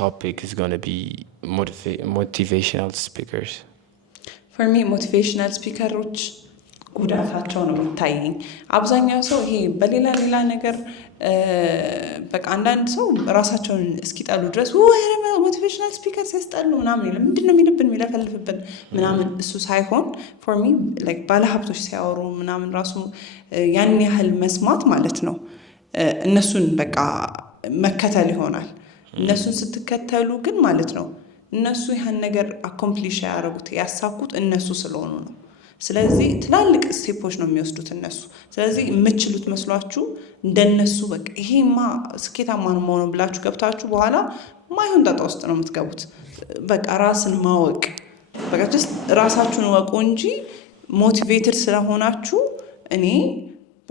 topic is going to be motivational speakers. For me, motivational speakers ጉዳታቸው ነው የሚታየኝ አብዛኛው ሰው ይሄ በሌላ ነገር በቃ አንዳንድ ሰው ራሳቸውን እስኪጠሉ ድረስ ወይ ሞቲቬሽናል ስፒከር ሲያስጠሉ ምናምን ይላል ምንድነው የሚልብን የሚለፈልፍብን ምናምን እሱ ሳይሆን for me like ባለሀብቶች ሲያወሩ ምናምን ራሱ ያን ያህል መስማት ማለት ነው እነሱን በቃ መከተል ይሆናል እነሱን ስትከተሉ ግን ማለት ነው እነሱ ያን ነገር አኮምፕሊሽ ያደርጉት ያሳኩት እነሱ ስለሆኑ ነው ስለዚህ ትላልቅ ስቴፖች ነው የሚወስዱት እነሱ ስለዚህ የምትችሉት መስሏችሁ እንደነሱ በቃ ይሄማ ስኬታማ ነው ብላችሁ ገብታችሁ በኋላ ማይሆን ጣጣ ውስጥ ነው የምትገቡት በቃ ራስን ማወቅ በቃ just ራሳችሁን ወቁ እንጂ ሞቲቬትድ ስለሆናችሁ እኔ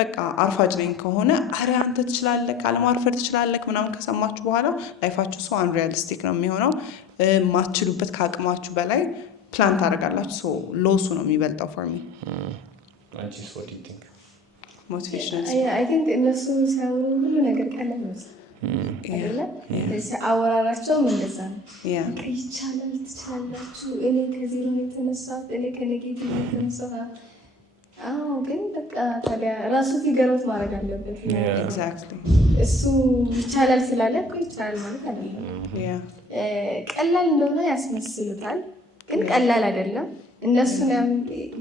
በቃ አርፋጅ ነኝ ከሆነ አረ አንተ ትችላለህ አለማርፈድ ትችላለህ ምናምን ከሰማችሁ በኋላ ላይፋችሁ so unrealistic ነው የሚሆነው ማትችሉበት ካቅማችሁ በላይ plan ታደርጋላችሁ so ሎሱ ነው የሚበልጣው for me Angie, what do you think? motivational I think እነሱ ሲያወሩ ሁሉ ነገር ቀላል ነው አይደለ አወራራቸው እንደዛ ነው ይቻላል ትችላላችሁ እኔ ከዜሮ የተነሳሁት እኔ ከኔጌቲቭ የተነሳሁት ግን በቃ ታዲያ ራሱ ፊገሮት ማድረግ አለበት exactly እሱ ይቻላል ስላለ እኮ ይቻላል ማለት አይደለም ቀላል እንደሆነ ያስመስሉታል ግን ቀላል አይደለም እነሱ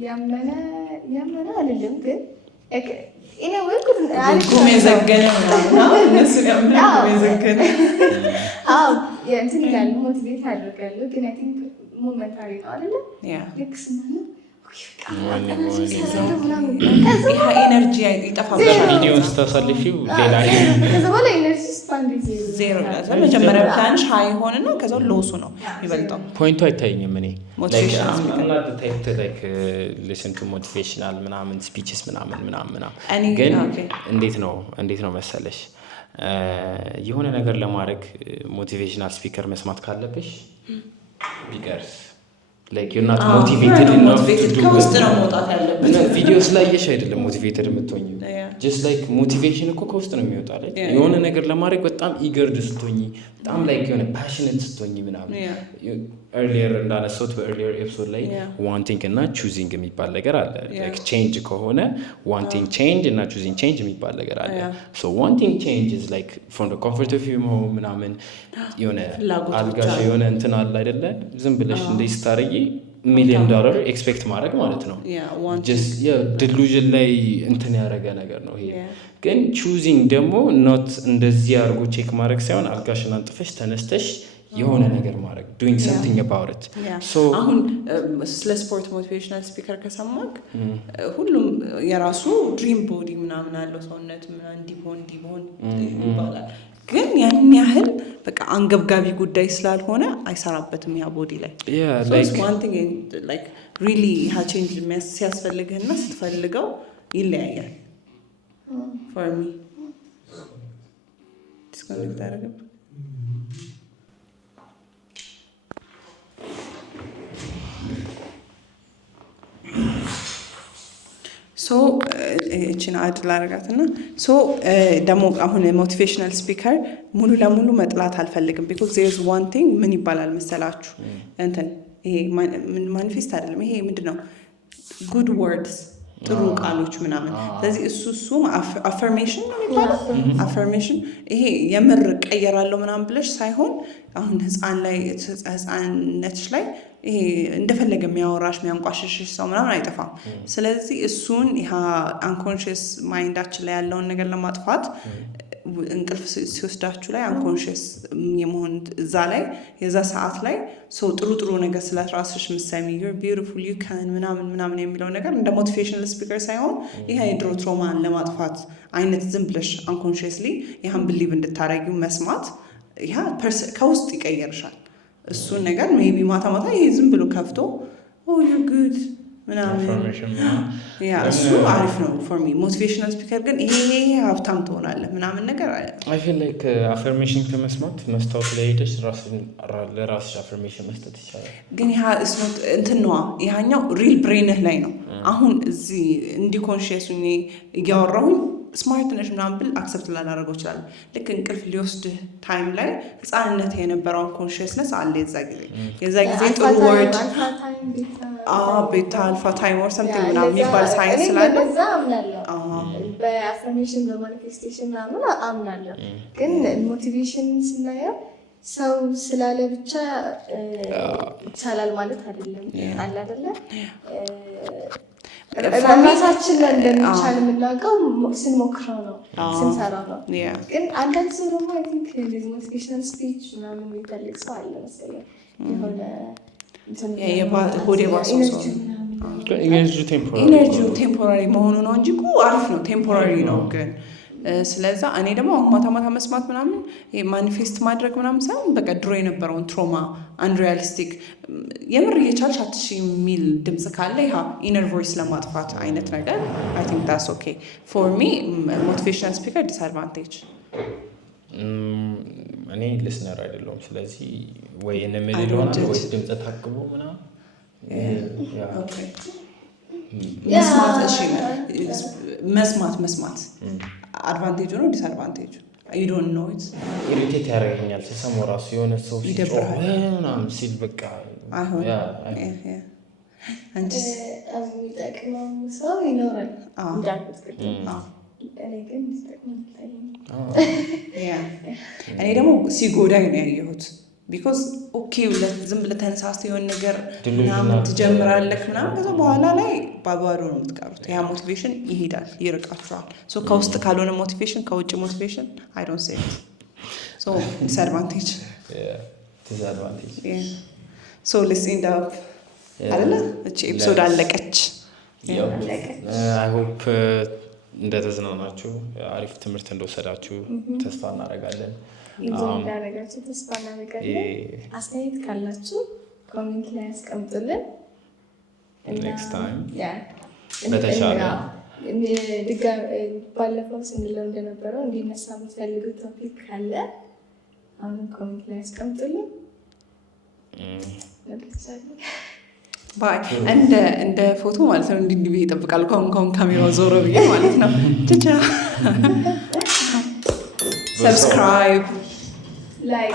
ያመነ አይደለም ግን እኔ ወልኩት አልኩም የዘገነ ነው እነሱ ያመነ የዘገነ እንትን ይላል ሞቲቬት ያደርጋሉ ግን አይ ቲንክ ሞመንታሪ ነው አይደለ ልክስ ነው ይሄ ኤነርጂ ይጠፋብሻል ቪዲዮን ስታሳልፊው ሌላ ከዛ በኋላ ኤነርጂ ስፓንድ ዜሮ ነው መጀመሪያ ፕላንሽ ሃይ ሆነና ከዛው ሎሱ ነው ይበልጣው ፖይንቱ አይታየኝም እኔ like listen to motivational ምናምን speeches ምናምን ግን እንዴት ነው መሰለሽ የሆነ ነገር ለማድረግ ሞቲቬሽናል ስፒከር መስማት ካለብሽ ቢገርስ like you're not motivated enough to do ከውስጥ ነው መውጣት ያለበት ቪዲዮስ ላይ አይደለም ሞቲቬትድ የምትሆኚ just like motivation እኮ ከውስጥ ነው የሚወጣው like የሆነ ነገር ለማድረግ በጣም eager ስትሆኚ በጣም like የሆነ passionate ስትሆኚ ምናምን earlier እንዳነሳሁት በearlier episode ላይ wanting እና choosing የሚባል ነገር አለ like change ከሆነ wanting change እና choosing change የሚባል ነገር አለ so wanting change is like from the comfort of your home ምናምን የሆነ አልጋሽ የሆነ እንትን አለ አይደለ ዝም ብለሽ እንደዚህ ስታረጊ $1 million ኤክስፔክት ማድረግ ማለት ነው just delusion ላይ እንትን ያደረገ ነገር ነው ይሄ ግን choosing ደግሞ not እንደዚህ አድርጎ ቼክ ማድረግ ሳይሆን አልጋሽን አንጥፈሽ ተነስተሽ የሆነ ነገር ማድረግ doing something about it so አሁን ስለ ስፖርት ሞቲቬሽናል ስፒከር ከሰማክ ሁሉም የራሱ ድሪም ቦዲ ምናምን አለው ሰውነት እንዲሆን ይባላል ግን ያን ያህል በቃ አንገብጋቢ ጉዳይ ስላልሆነ አይሰራበትም ያ ቦዲ ላይ so it's one thing like really ha change ሲያስፈልግህና ስትፈልገው ይለያያል for me disconnect አደረገ so እቺን አድል አረጋትና so ደሞ አሁን ሞቲቬሽናል ስፒከር ሙሉ ለሙሉ መጥላት አልፈልግም because there is one thing ምን ይባላል መሰላችሁ እንትን ይሄ ማኒፌስት አይደለም ይሄ ምንድነው good words ጥሩ ቃሎች ምናምን ስለዚህ እሱ አፈርሜሽን ነው የሚባለው አፈርሜሽን ይሄ የምር ቀየራለው ምናምን ብለሽ ሳይሆን አሁን ህፃንነትሽ ላይ ይሄ እንደፈለገ የሚያወራሽ የሚያንቋሽሽሽ ሰው ምናምን አይጠፋም ስለዚህ እሱን ይሄ አንኮንሺየስ ማይንዳችን ላይ ያለውን ነገር ለማጥፋት እንቅልፍ ሲወስዳችሁ ላይ አንኮንሺየስ የመሆን እዛ ላይ የዛ ሰዓት ላይ ሰው ጥሩ ነገር ስለራስሽ ምሳሌ you're beautiful you can ምናምን የሚለው ነገር እንደ ሞቲቬሽናል ስፒከር ሳይሆን ይሄ የድሮ ትራውማን ለማጥፋት አይነት ዝም ብለሽ አንኮንሺየስሊ ይሄን ቢሊቭ እንድታረጊው መስማት ይሄ ከውስጥ ይቀየርሻል እሱን ነገር ሜቢ ማታ ይሄ ዝም ብሎ ከፍቶ oh you're good ምናምን እሱ አሪፍ ነው for me motivational speaker ግን ይሄ ሀብታም ትሆናለህ ምናምን ነገር I feel like affirmation ከመስማት መስታወት ላይ ሄደሽ ለራስሽ affirmation መስጠት ይቻላል ግን ይሄ እንትን ነው ይሄኛው ሪል ብሬንህ ላይ ነው አሁን እዚህ እንዲ ኮንሺየስ ሆኜ እያወራሁኝ ስማርት ነሽ ምናምን ብል አክሰፕት ላላደርገው ይችላል። ልክ እንቅልፍ ሊወስድህ ታይም ላይ ህፃንነት የነበረውን ኮንሽስነስ አለ የዛ ጊዜ ጥሩ ወርድ ቤታ አልፋ ታይም ኦር ሰምቲንግ ምናምን የሚባል ሳይንስ ስላለ በአፍርሜሽን በማኒፌስቴሽን ምናምን አምናለሁ። ግን ሞቲቬሽን ስናየው ሰው ስላለ ብቻ ይቻላል ማለት አይደለም። አለ አይደለ ራሳችን ላይ እንደሚቻል የምናውቀው ስንሞክረው ነው ስንሰራው ነው። ግን አንዳንድ ሰው ደግሞ አይ ቲንክ እንደዚህ ሞቲቬሽናል ስፒች ምናምን የሚፈልግ ሰው አለ መሰለኝ የሆነ ሆዴ ባሰው ሰው ኢነርጂው ቴምፖራሪ መሆኑ ነው እንጂ አሪፍ ነው፣ ቴምፖራሪ ነው ግን ስለዛ እኔ ደግሞ ማታ ማታ መስማት ምናምን ማኒፌስት ማድረግ ምናምን ሳይሆን በቃ ድሮ የነበረውን ትሮማ አንሪያሊስቲክ የምር እየቻልሽ አትሽ የሚል ድምፅ ካለ ይሃ ኢነር ቮይስ ለማጥፋት አይነት ነገር አይ ቲንክ ዳትስ ኦኬ ፎር ሚ። ሞቲቬሽናል ስፒከር ዲስአድቫንቴጅ እኔ ሊስነር አይደለሁም። ስለዚህ ወይ እንምል ይሆናል ወይ ድምፅ ታክቦ ምናምን መስማት አድቫንቴጅ ነው ዲስአድቫንቴጅ you don't know it ኢሪቴት ያደርገኛል ስሰማው ራሱ የሆነ ሰው ሲጮህ ምናምን ሲል በቃ አይሆን አንቺ የሚጠቅመው ሰው ይኖራል እንዳልኩት እኔ ደግሞ ሲጎዳኝ ነው ያየሁት። ቢኮዝ ኦኬ ዝም ብለህ ተነሳስተህ የሆነ ነገር ምናምን ትጀምራለህ ምናምን ከዛ በኋላ ላይ ባባዶ ነው የምትቀሩት። ያ ሞቲቬሽን ይሄዳል ይርቃችኋል። ሶ ከውስጥ ካልሆነ ሞቲቬሽን ከውጭ ሞቲቬሽን አይ ዶንት ሴ ሶ ዲስአድቫንቴጅ ሶ ሌትስ ኤንድ አፕ አይደለ እቺ ኤፒሶድ አለቀች። አይ ሆፕ እንደተዝናናችሁ አሪፍ ትምህርት እንደወሰዳችሁ ተስፋ እናደርጋለን። እንዳደረጋችሁ ተስፋ እናደርጋለን። አስተያየት ካላችሁ ኮሜንት ላይ አስቀምጡልን። ኔክስት ታይም በተሻለ ባለፈው ስንለው እንደነበረው እንዲነሳ የምትፈልጉት ቶፒክ ካለ አሁንም ኮሜንት ላይ አስቀምጡልን። ባይ እንደ ፎቶ ማለት ነው እንዲህ ብዬ እጠብቃለሁ። ከአሁን ካሜራው ዞሮ ብዬ ማለት ነው። ቻቻ ሰብስክራይብ like